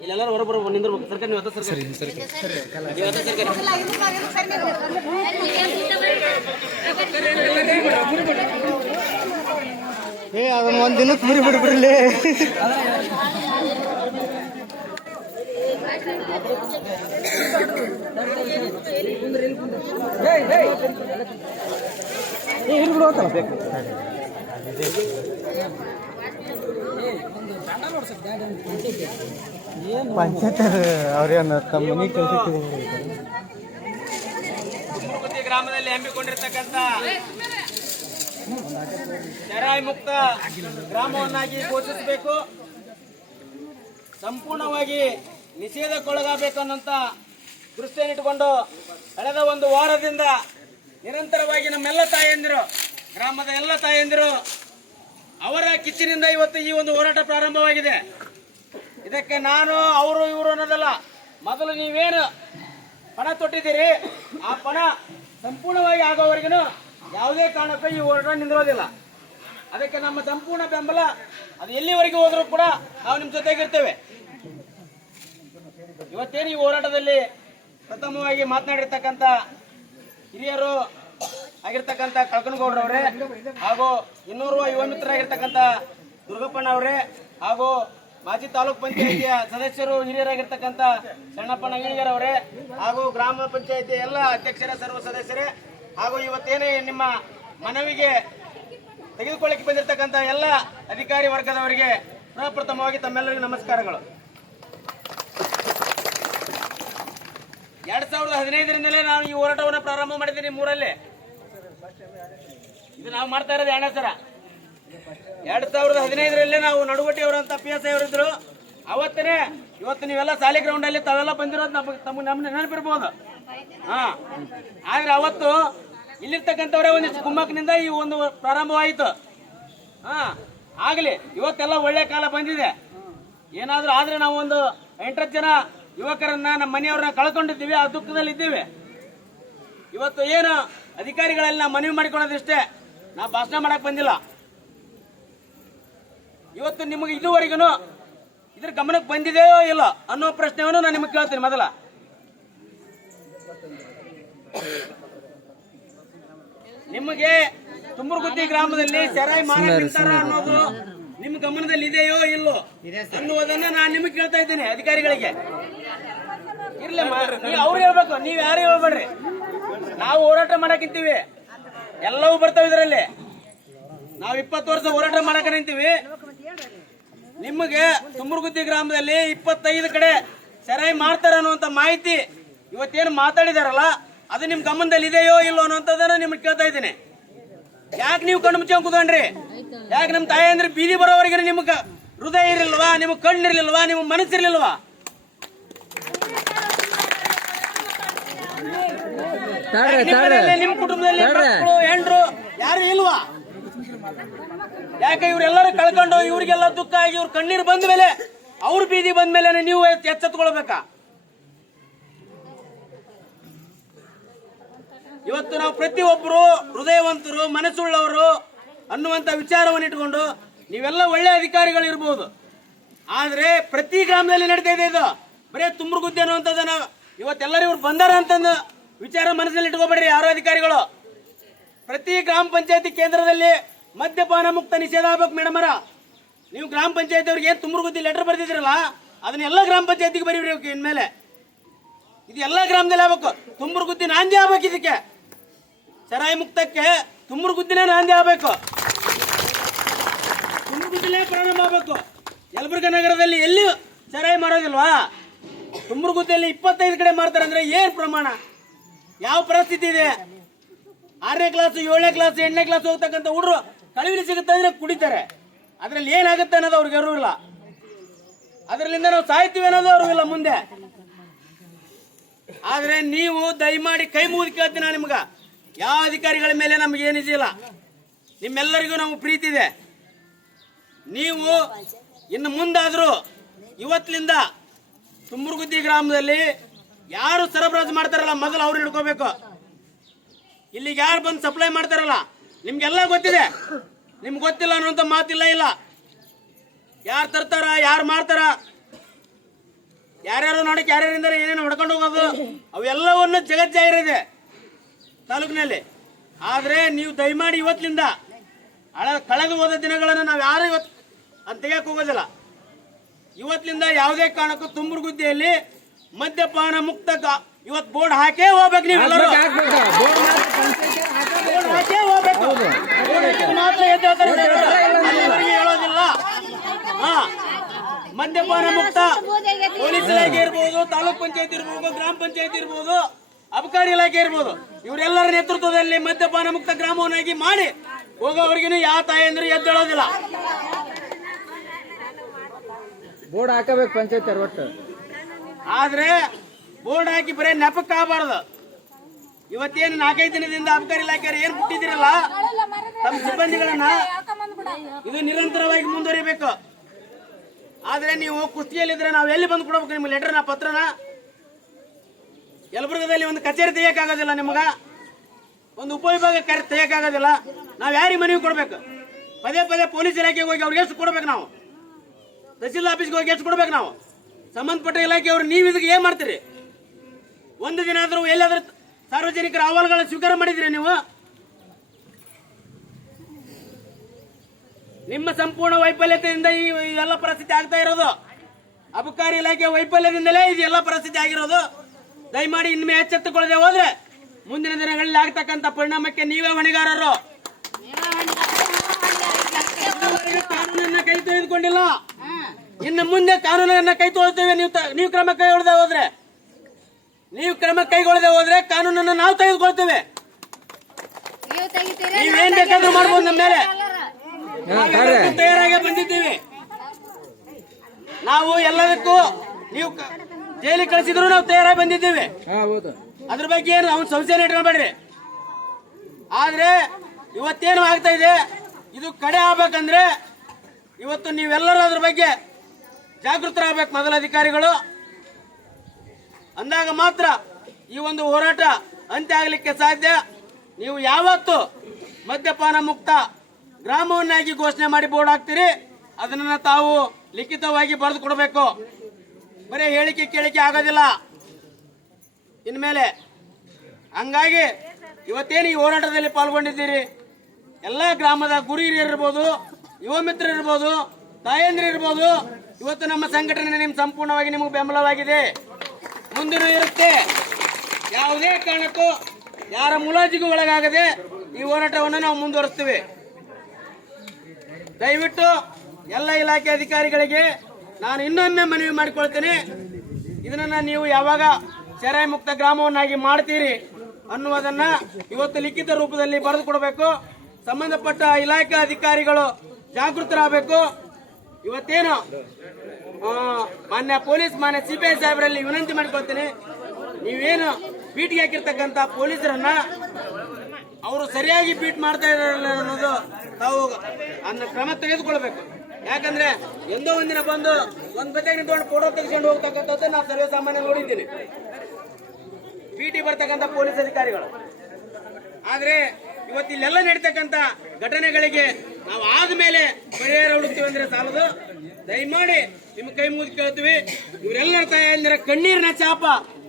ಇಲ್ಲೆಲ್ಲರೂ ಹೊರಬರ ನಿಂದಿರ್ಬೇಕು. ಸರ್ಕಾರ ನೀವು ಸರ್ಕಾರಿ ಅದನ್ನ ಒಂದ್ ದಿನಕ್ಕೆ ಮುರಿ ಬಿಡ್ಬಿಡ್ಲಿ. ಪಂಚಾಯತ್ ಅವ್ರೇನು ತಮ್ಮ ಮನೆ ಕೆಲಸಕ್ಕೆ ಗ್ರಾಮದಲ್ಲಿ ಹಮ್ಮಿಕೊಂಡಿರ್ತಕ್ಕಂಥ ಚರಾಯಿ ಮುಕ್ತ ಗ್ರಾಮವನ್ನಾಗಿ ಘೋಷಿಸಬೇಕು, ಸಂಪೂರ್ಣವಾಗಿ ನಿಷೇಧಕ್ಕೊಳಗಾಗಬೇಕು ಅನ್ನೋಂಥ ದೃಷ್ಟಿಯನ್ನಿಟ್ಟುಕೊಂಡು ಕಳೆದ ಒಂದು ವಾರದಿಂದ ನಿರಂತರವಾಗಿ ನಮ್ಮೆಲ್ಲ ತಾಯಂದಿರು, ಗ್ರಾಮದ ಎಲ್ಲ ತಾಯಂದಿರು ಅವರ ಕಿಚ್ಚಿನಿಂದ ಇವತ್ತು ಈ ಒಂದು ಹೋರಾಟ ಪ್ರಾರಂಭವಾಗಿದೆ. ಇದಕ್ಕೆ ನಾನು ಅವರು ಇವರು ಅನ್ನೋದಲ್ಲ, ಮೊದಲು ನೀವೇನು ಪಣ ತೊಟ್ಟಿದ್ದೀರಿ ಆ ಪಣ ಸಂಪೂರ್ಣವಾಗಿ ಆಗೋವರೆಗೂ ಯಾವುದೇ ಕಾರಣಕ್ಕೂ ಈ ಹೋರಾಟ ನಿಂದಿರೋದಿಲ್ಲ. ಅದಕ್ಕೆ ನಮ್ಮ ಸಂಪೂರ್ಣ ಬೆಂಬಲ. ಅದು ಎಲ್ಲಿವರೆಗೂ ಹೋದರೂ ಕೂಡ ನಾವು ನಿಮ್ಮ ಜೊತೆಗಿರ್ತೇವೆ. ಇವತ್ತೇನು ಈ ಹೋರಾಟದಲ್ಲಿ ಪ್ರಥಮವಾಗಿ ಮಾತನಾಡಿರ್ತಕ್ಕಂಥ ಹಿರಿಯರು ಆಗಿರ್ತಕ್ಕಂಥ ಕಳಕನಗೌಡರವರೇ, ಹಾಗೂ ಇನ್ನೂರು ಯುವ ಮಿತ್ರರಾಗಿರ್ತಕ್ಕಂಥ ದುರ್ಗಪ್ಪಣ್ಣ ಅವರೇ, ಹಾಗೂ ಮಾಜಿ ತಾಲೂಕ್ ಪಂಚಾಯಿತಿಯ ಸದಸ್ಯರು ಹಿರಿಯರಾಗಿರ್ತಕ್ಕಂಥ ಸಣ್ಣಪ್ಪಣ್ಣ ಅವರೇ, ಹಾಗೂ ಗ್ರಾಮ ಪಂಚಾಯಿತಿ ಎಲ್ಲ ಅಧ್ಯಕ್ಷರ ಸರ್ವ ಸದಸ್ಯರೇ, ಹಾಗೂ ಇವತ್ತೇನೇ ನಿಮ್ಮ ಮನವಿಗೆ ತೆಗೆದುಕೊಳ್ಳಕ್ಕೆ ಬಂದಿರತಕ್ಕಂಥ ಎಲ್ಲ ಅಧಿಕಾರಿ ವರ್ಗದವರಿಗೆ ಪ್ರಪ್ರಥಮವಾಗಿ ತಮ್ಮೆಲ್ಲರಿಗೂ ನಮಸ್ಕಾರಗಳು. 2015ರಿಂದಲೇ ನಾವು ಈ ಹೋರಾಟವನ್ನು ಪ್ರಾರಂಭ ಮಾಡಿದ್ದೀನಿ. ಮೂರಲ್ಲಿ ಇದು ನಾವು ಮಾಡ್ತಾ ಇರೋದು 2ನೇ ಸಲ. 2015ರಲ್ಲೇ ನಾವು ನಡುಗಟ್ಟಿಯವರಂತ PSI ಅವರಿದ್ರು. ಅವತ್ತನೇ ಇವತ್ತು ನೀವೆಲ್ಲ ಶಾಲೆ ಗ್ರೌಂಡ್ ಅಲ್ಲಿ ತಾವೆಲ್ಲ ಬಂದಿರೋದು ನಮ್ಗೆ ನೆನಪಿರ್ಬೋದು. ಆದ್ರೆ ಅವತ್ತು ಇಲ್ಲಿರ್ತಕ್ಕಂಥವರೇ ಒಂದಿಷ್ಟು ಕುಮ್ಮಕ್ನಿಂದ ಈ ಒಂದು ಪ್ರಾರಂಭವಾಯಿತು. ಆಗ್ಲಿ ಇವತ್ತೆಲ್ಲ ಒಳ್ಳೆ ಕಾಲ ಬಂದಿದೆ. ಏನಾದ್ರೂ ಆದ್ರೆ ನಾವು ಒಂದು 8 ಜನ ಯುವಕರನ್ನ ನಮ್ಮ ಮನೆಯವ್ರನ್ನ ಕಳ್ಕೊಂಡಿದ್ದೀವಿ, ಆ ದುಃಖದಲ್ಲಿ ಇದ್ದೀವಿ. ಇವತ್ತು ಏನು ಅಧಿಕಾರಿಗಳಲ್ಲಿ ನಾವು ಮನವಿ ಮಾಡಿಕೊಳ್ಳೋದಿಷ್ಟೇ, ನಾವು ಭಾಷಣ ಮಾಡಕ್ ಬಂದಿಲ್ಲ. ಇವತ್ತು ನಿಮಗೆ ಇದುವರೆಗೂ ಇದ್ರ ಗಮನಕ್ಕೆ ಬಂದಿದೆಯೋ ಇಲ್ಲ ಅನ್ನೋ ಪ್ರಶ್ನೆಯನ್ನು ನಾನು ನಿಮಗೆ ಕೇಳ್ತೀನಿ. ಮೊದಲ ನಿಮಗೆ ತುಮರಗುತ್ತಿ ಗ್ರಾಮದಲ್ಲಿ ಚರಾಯಿ ಮಾರಾಟ ನಿಂತಾರ ಅನ್ನೋದು ನಿಮ್ಮ ಗಮನದಲ್ಲಿ ಇದೆಯೋ ಇಲ್ಲೋ ಅನ್ನುವುದನ್ನ ನಾನು ನಿಮಗೆ ಕೇಳ್ತಾ ಇದ್ದೀನಿ. ಅಧಿಕಾರಿಗಳಿಗೆ ಇರ್ಲಿ, ಅವ್ರು ಹೇಳ್ಬೇಕು, ನೀವ್ ಯಾರು ಹೇಳ್ಬೇಡ್ರಿ. ನಾವು ಹೋರಾಟ ಮಾಡಕ್ಕಿಂತೀವಿ, ಎಲ್ಲವೂ ಬರ್ತಾವ ಇದರಲ್ಲಿ. ನಾವು 20 ವರ್ಷ ಹೋರಾಟ ಮಾಡಕ ನಿಂತೀವಿ. ನಿಮಗೆ ತುಮರಗುತ್ತಿ ಗ್ರಾಮದಲ್ಲಿ 25 ಕಡೆ ಚರಾಯಿ ಮಾಡ್ತಾರ ಅನ್ನುವಂತ ಮಾಹಿತಿ ಇವತ್ತೇನು ಮಾತಾಡಿದಾರಲ್ಲ, ಅದು ನಿಮ್ ಗಮನದಲ್ಲಿ ಇದೆಯೋ ಇಲ್ಲೋ ಅನ್ನೋಂಥದ್ದನ್ನ ನಿಮ್ಗೆ ಕೇಳ್ತಾ ಇದ್ದೀನಿ. ಯಾಕೆ ನೀವು ಕಣ್ಣು ಮುಚ್ಚ ಕೂತ್ಕೊಂಡ್ರಿ? ಯಾಕೆ ನಮ್ಮ ತಾಯಿ ಅಂದ್ರೆ ಬೀದಿ ಬರೋವರೆಗೆ ನಿಮ್ಗೆ ಹೃದಯ ಇರಲಿಲ್ವಾ? ನಿಮ್ಗೆ ಕಣ್ಣಿರ್ಲಿಲ್ವಾ? ನಿಮ್ಮ ಮನಸ್ಸಿರ್ಲಿಲ್ವಾ? ನಿಮ್ಮ ಕುಟುಂಬದಲ್ಲಿ ಹೆಂಡ್ರು ಯಾರು ಇಲ್ವಾ? ಯಾಕೆ ಇವರೆಲ್ಲರೂ ಕಳ್ಕೊಂಡು ಇವ್ರಿಗೆಲ್ಲ ದುಃಖ ಆಗಿ ಇವ್ರ ಕಣ್ಣೀರು ಬಂದ ಮೇಲೆ, ಅವ್ರ ಬೀದಿ ಬಂದ ಮೇಲೆ ನೀವು ಎಚ್ಚೆತ್ಕೊಳ್ಬೇಕಾ? ಇವತ್ತು ನಾವು ಪ್ರತಿಯೊಬ್ಬರು ಹೃದಯವಂತರು, ಮನಸ್ಸುಳ್ಳವರು ಅನ್ನುವಂಥ ವಿಚಾರವನ್ನು ಇಟ್ಕೊಂಡು ನೀವೆಲ್ಲ ಒಳ್ಳೆ ಅಧಿಕಾರಿಗಳು ಇರ್ಬೋದು. ಆದ್ರೆ ಪ್ರತಿ ಗ್ರಾಮದಲ್ಲಿ ನಡೀತಾ ಇದೆ ಇದು. ಬರೀ ತುಮರಗುತ್ತಿ ಅನ್ನುವಂಥದ್ದನ್ನ ಇವತ್ತೆಲ್ಲರೂ ಇವ್ರು ಬಂದಾರ ಅಂತಂದು ವಿಚಾರ ಮನಸ್ಸಲ್ಲಿ ಇಟ್ಕೋಬೇಡ್ರಿ ಯಾರೋ ಅಧಿಕಾರಿಗಳು. ಪ್ರತಿ ಗ್ರಾಮ ಪಂಚಾಯತಿ ಕೇಂದ್ರದಲ್ಲಿ ಮದ್ಯಪಾನ ಮುಕ್ತ ನಿಷೇಧ ಆಗ್ಬೇಕು ಮೇಡಮರ. ನೀವು ಗ್ರಾಮ ಪಂಚಾಯತಿ ಅವ್ರಿಗೆ ಏನ್ ತುಮರಗುತ್ತಿ ಲೆಟರ್ ಬರ್ದಿದ್ರಲ್ಲ, ಅದನ್ನೆಲ್ಲ ಗ್ರಾಮ ಪಂಚಾಯತಿಗೆ ಬರೀಬೇಕು ಇನ್ಮೇಲೆ. ಇದು ಎಲ್ಲ ಗ್ರಾಮದಲ್ಲಿ ಆಗ್ಬೇಕು. ತುಮರಗುತ್ತಿ ನಾಂದಿ ಆಗ್ಬೇಕು. ಇದಕ್ಕೆ ಚರಾಯಿ ಮುಕ್ತಕ್ಕೆ ತುಮರಗುತ್ತಿನೇ ನಾಂದಿ ಆಗ್ಬೇಕು. ತುಮರಗುತ್ತಿನೇ ಪ್ರಾರಂಭ ಆಗ್ಬೇಕು. ಯಲಬುರ್ಗಾ ನಗರದಲ್ಲಿ ಎಲ್ಲಿ ಚರಾಯಿ ಮಾರೋದಿಲ್ವಾ? ತುಮರಗುತ್ತಿಯಲ್ಲಿ 25 ಕಡೆ ಮಾಡ್ತಾರೆ ಅಂದ್ರೆ ಏನ್ ಪ್ರಮಾಣ? ಯಾವ ಪರಿಸ್ಥಿತಿ ಇದೆ? 6ನೇ ಕ್ಲಾಸ್, 7ನೇ ಕ್ಲಾಸ್, 8ನೇ ಕ್ಲಾಸ್ ಹೋಗ್ತಕ್ಕಂಥ ಹುಡುಗರು ಕಳುವಿಲಿ ಸಿಗುತ್ತೆ ಅಂದ್ರೆ ಕುಡಿತಾರೆ. ಅದ್ರಲ್ಲಿ ಏನಾಗುತ್ತೆ ಅನ್ನೋದು ಅವ್ರಿಗೆ ಅರಿವಿಲ್ಲ. ಅದರಲ್ಲಿಂದ ನಾವು ಸಾಯ್ತೀವಿ ಅನ್ನೋದು ಅವ್ರಿಗಿಲ್ಲ ಮುಂದೆ. ಆದ್ರೆ ನೀವು ದಯಮಾಡಿ ಕೈ ಮುಗಿದು ಕೇಳ್ತೀನಿ ನಾನು ನಿಮ್ಗ, ಯಾವ ಅಧಿಕಾರಿಗಳ ಮೇಲೆ ನಮ್ಗೆ ಏನಿದಿಲ್ಲ, ನಿಮ್ಮೆಲ್ಲರಿಗೂ ನಮ್ಗೆ ಪ್ರೀತಿ ಇದೆ. ನೀವು ಇನ್ನು ಮುಂದಾದ್ರೂ ಇವತ್ತಿನಿಂದ ತುಮರಗುತ್ತಿ ಗ್ರಾಮದಲ್ಲಿ ಯಾರು ಸರಬರಾಜು ಮಾಡ್ತಾರಲ್ಲ ಮೊದಲು ಅವ್ರು ಹಿಡ್ಕೋಬೇಕು. ಇಲ್ಲಿಗೆ ಯಾರು ಬಂದು ಸಪ್ಲೈ ಮಾಡ್ತಾರಲ್ಲ ನಿಮ್ಗೆಲ್ಲ ಗೊತ್ತಿದೆ. ನಿಮ್ಗೆ ಗೊತ್ತಿಲ್ಲ ಅನ್ನುವಂಥ ಮಾತಿಲ್ಲ. ಇಲ್ಲ, ಯಾರು ತರ್ತಾರ, ಯಾರು ಮಾಡ್ತಾರ, ಯಾರ್ಯಾರು ನೋಡಕ್ಕೆ ಯಾರ್ಯಾರಿಂದ ಏನೇನು ಹೊಡ್ಕೊಂಡು ಹೋಗೋದು ಅವೆಲ್ಲವನ್ನು ಜಗಜ್ಜಾಹಿರಿದೆ ತಾಲೂಕಿನಲ್ಲಿ. ಆದರೆ ನೀವು ದಯಮಾಡಿ ಇವತ್ತಿನಿಂದ ಕಳೆದು ಹೋದ ದಿನಗಳನ್ನು ನಾವು ಯಾರು ಇವತ್ತು ಅಂತ ತೆಗಿಯಕ್ಕೆ ಹೋಗೋದಿಲ್ಲ. ಇವತ್ತಿನಿಂದ ಯಾವುದೇ ಕಾರಣಕ್ಕೂ ತುಮಕೂರುಗುದ್ದಿಯಲ್ಲಿ ಮದ್ಯಪಾನ ಮುಕ್ತ ಇವತ್ತು ಬೋರ್ಡ್ ಹಾಕೇ ಹೋಗ್ಬೇಕು. ನೀವೆಲ್ಲರೂ ಬೋರ್ಡ್ ಹಾಕೇ ಹೋಗ್ಬೇಕು. ಮಾತ್ರ ಅಲ್ಲಿವರೆಗೆ ಹೇಳೋದಿಲ್ಲ. ಹಾ, ಮದ್ಯಪಾನ ಮುಕ್ತ ಪೊಲೀಸ್ ಇಲಾಖೆ ಇರ್ಬೋದು, ತಾಲೂಕ್ ಪಂಚಾಯತ್ ಇರ್ಬೋದು, ಗ್ರಾಮ ಪಂಚಾಯತ್ ಇರ್ಬೋದು, ಅಬಕಾರಿ ಇಲಾಖೆ ಇರ್ಬೋದು, ಇವರೆಲ್ಲರ ನೇತೃತ್ವದಲ್ಲಿ ಮದ್ಯಪಾನ ಮುಕ್ತ ಗ್ರಾಮವನ್ನಾಗಿ ಮಾಡಿ ಹೋಗೋವರೆಗೂ ಯಾವ ತಾಯಂದ್ರು ಎದ್ದೇಳೋದಿಲ್ಲ. ಬೋರ್ಡ್ ಹಾಕಬೇಕು ಪಂಚಾಯತ್ ಒಟ್ಟು. ಆದ್ರೆ ಬೋರ್ಡ್ ಹಾಕಿ ಬರೀ ನೆಪಕ್ಕೆ ಆಗಬಾರ್ದು. ಇವತ್ತೇನು 4-5 ದಿನದಿಂದ ಅಬಕಾರಿ ಇಲಾಖೆ ಏನ್ ಬಿಟ್ಟಿದ್ದೀರಲ್ಲ ತಮ್ಮ ಸಿಬ್ಬಂದಿಗಳನ್ನ, ಇದು ನಿರಂತರವಾಗಿ ಮುಂದುವರಿಬೇಕು. ಆದ್ರೆ ನೀವು ಕುಸ್ತಿಯಲ್ಲಿದ್ರೆ ನಾವು ಎಲ್ಲಿ ಬಂದು ಕೊಡ್ಬೇಕು ನಿಮ್ಗೆ ಲೆಟರ್ನ, ಪತ್ರನ? ಯಲಬುರ್ಗದಲ್ಲಿ ಒಂದು ಕಚೇರಿ ತೆಗಿಯಕ್ಕಾಗೋದಿಲ್ಲ, ನಿಮ್ಗ ಒಂದು ಉಪವಿಭಾಗ ತೆಗಿಯಕ್ಕಾಗೋದಿಲ್ಲ. ನಾವ್ ಯಾರಿಗೆ ಮನವಿ ಕೊಡ್ಬೇಕು? ಪದೇ ಪದೇ ಪೊಲೀಸ್ ಇಲಾಖೆಗೆ ಹೋಗಿ ಅವ್ರಿಗೆ ಎಷ್ಟು ಕೊಡ್ಬೇಕು? ನಾವು ತಹಸೀಲ್ ಆಫೀಸ್ಗೆ ಹೋಗಿ ಎಷ್ಟು ಕೊಡ್ಬೇಕು? ನಾವು ಸಂಬಂಧಪಟ್ಟ ಇಲಾಖೆಯವರು ನೀವು ಇದಕ್ಕೆ ಏನ್ ಮಾಡ್ತೀರಿ? ಒಂದು ದಿನ ಆದ್ರೂ ಎಲ್ಲಾದ್ರೂ ಸಾರ್ವಜನಿಕರ ಅಹವಾಲುಗಳನ್ನ ಸ್ವೀಕಾರ ಮಾಡಿದ್ರಿ ನೀವು? ನಿಮ್ಮ ಸಂಪೂರ್ಣ ವೈಫಲ್ಯತೆಯಿಂದ ಈ ಎಲ್ಲ ಪರಿಸ್ಥಿತಿ ಆಗ್ತಾ ಇರೋದು. ಅಬಕಾರಿ ಇಲಾಖೆ ವೈಫಲ್ಯದಿಂದಲೇ ಇದೆಲ್ಲ ಪರಿಸ್ಥಿತಿ ಆಗಿರೋದು. ದಯಮಾಡಿ ಇನ್ಮೆ ಎಚ್ಚೆತ್ತುಕೊಳ್ಳದೆ ಹೋದ್ರೆ ಮುಂದಿನ ದಿನಗಳಲ್ಲಿ ಆಗ್ತಕ್ಕಂಥ ಪರಿಣಾಮಕ್ಕೆ ನೀವೇ ಹೊಣೆಗಾರರು. ಕಾನೂನನ್ನ ಕೈ ತೆಗೆದುಕೊಂಡಿಲ್ಲ, ಇನ್ನು ಮುಂದೆ ಕಾನೂನನ್ನ ಕೈ ತೊಗೊಳ್ತೇವೆ. ನೀವು ಕ್ರಮ ಕೈಗೊಳ್ಳದೆ ಹೋದ್ರೆ ಕಾನೂನನ್ನು ನಾವು ತೆಗೆದುಕೊಳ್ತೇವೆ. ನೀವೇನ್ ಬೇಕಾದ್ರೂ ಮಾಡ್ಬೋದು ನಮ್ಮ ಮೇಲೆ. ತಯಾರಾಗಿ ಬಂದಿದ್ದೀವಿ ನಾವು. ಎಲ್ಲದಕ್ಕೂ ನೀವು ಜೈಲಿಗೆ ಕಳಿಸಿದ್ರು ನಾವು ತಯಾರಾಗಿ ಬಂದಿದ್ದೀವಿ. ಅದ್ರ ಬಗ್ಗೆ ಏನು ಅವ್ನು ಸಂಶಯ ಇಟ್ಕೊಳ್ಬೇಡ್ರಿ. ಆದ್ರೆ ಇವತ್ತೇನು ಆಗ್ತಾ ಇದೆ, ಇದು ಕಡೆ ಆಗ್ಬೇಕಂದ್ರೆ ಇವತ್ತು ನೀವೆಲ್ಲರೂ ಅದ್ರ ಬಗ್ಗೆ ಜಾಗೃತರಾಗಬೇಕು. ಮೊದಲ ಅಧಿಕಾರಿಗಳು ಅಂದಾಗ ಮಾತ್ರ ಈ ಒಂದು ಹೋರಾಟ ಅಂತ್ಯ ಆಗಲಿಕ್ಕೆ ಸಾಧ್ಯ. ನೀವು ಯಾವತ್ತು ಮದ್ಯಪಾನ ಮುಕ್ತ ಗ್ರಾಮವನ್ನಾಗಿ ಘೋಷಣೆ ಮಾಡಿ ಬೋರ್ಡ್ ಹಾಕ್ತೀರಿ, ಅದನ್ನ ತಾವು ಲಿಖಿತವಾಗಿ ಬರೆದು ಕೊಡಬೇಕು. ಬರೀ ಹೇಳಿಕೆ ಕೇಳಿಕೆ ಆಗೋದಿಲ್ಲ ಇನ್ಮೇಲೆ. ಹಂಗಾಗಿ ಇವತ್ತೇನು ಈ ಹೋರಾಟದಲ್ಲಿ ಪಾಲ್ಗೊಂಡಿದ್ದೀರಿ, ಎಲ್ಲ ಗ್ರಾಮದ ಗುರು ಹಿರಿಯರಿರ್ಬೋದು, ಯುವ ಮಿತ್ರರಿರ್ಬೋದು, ತಾಯಂದ್ರಿ ಇರ್ಬೋದು, ಇವತ್ತು ನಮ್ಮ ಸಂಘಟನೆ ನಿಮ್ ಸಂಪೂರ್ಣವಾಗಿ ನಿಮಗೆ ಬೆಂಬಲವಾಗಿದೆ, ಮುಂದಿನೂ ಇರುತ್ತೆ. ಯಾವುದೇ ಕಾರಣಕ್ಕೂ ಯಾರ ಮುಲಾಜಿಗೂ ಒಳಗಾಗದೆ ಈ ಹೋರಾಟವನ್ನು ನಾವು ಮುಂದುವರಿಸ್ತೀವಿ. ದಯವಿಟ್ಟು ಎಲ್ಲ ಇಲಾಖೆ ಅಧಿಕಾರಿಗಳಿಗೆ ನಾನು ಇನ್ನೊಮ್ಮೆ ಮನವಿ ಮಾಡಿಕೊಳ್ತೇನೆ, ಇದನ್ನ ನೀವು ಯಾವಾಗ ಚೆರಾಯಿ ಮುಕ್ತ ಗ್ರಾಮವನ್ನಾಗಿ ಮಾಡ್ತೀರಿ ಅನ್ನುವುದನ್ನ ಇವತ್ತು ಲಿಖಿತ ರೂಪದಲ್ಲಿ ಬರೆದು ಕೊಡಬೇಕು. ಸಂಬಂಧಪಟ್ಟ ಇಲಾಖೆ ಅಧಿಕಾರಿಗಳು ಜಾಗೃತರಾಗಬೇಕು. ಇವತ್ತೇನು ಮಾನ್ಯ ಪೊಲೀಸ್ ಮಾನ್ಯ ಸಿಪಿಐ ಸಾಹೇಬರಲ್ಲಿ ವಿನಂತಿ ಮಾಡಿಕೊಳ್ತೇನೆ, ನೀವೇನು ಬೀಟ್ಗೆ ಹಾಕಿರ್ತಕ್ಕಂಥ ಪೊಲೀಸರನ್ನ ಅವರು ಸರಿಯಾಗಿ ಬೀಟ್ ಮಾಡ್ತಾ ಇರಲಿಲ್ಲ ಅನ್ನೋದು ತಾವು ಅನ್ನ ಕ್ರಮ ತೆಗೆದುಕೊಳ್ಬೇಕು. ಯಾಕಂದ್ರೆ ಎಂದೋ ಒಂದಿನ ಬಂದು ಒಂದ್ ಬದಿಯಾಗಿ ನಿಂತ್ಕೊಂಡು ಫೋಟೋ ತೆಗೆದುಕೊಂಡು ಹೋಗ್ತಕ್ಕಂಥದ್ದು ನಾವು ಸರ್ವೇ ಸಾಮಾನ್ಯ ನೋಡಿದ್ದೀನಿ, ಬೀಟಿ ಬರ್ತಕ್ಕಂಥ ಪೊಲೀಸ್ ಅಧಿಕಾರಿಗಳು. ಆದ್ರೆ ಇವತ್ತು ಇಲ್ಲೆಲ್ಲ ನಡೀತಕ್ಕಂಥ ಘಟನೆಗಳಿಗೆ ನಾವು ಆದ್ಮೇಲೆ ಪರಿಹಾರ ಹುಡುಕ್ತೀವಿ ಅಂದ್ರೆ ಸಾಲದು. ದಯಮಾಡಿ ನಿಮ್ ಕೈ ಮುಗಿದು ಕೇಳ್ತೀವಿ, ಇವರೆಲ್ಲರ ತಾಯಂದಿರ ಕಣ್ಣೀರಿನ ಚಾಪ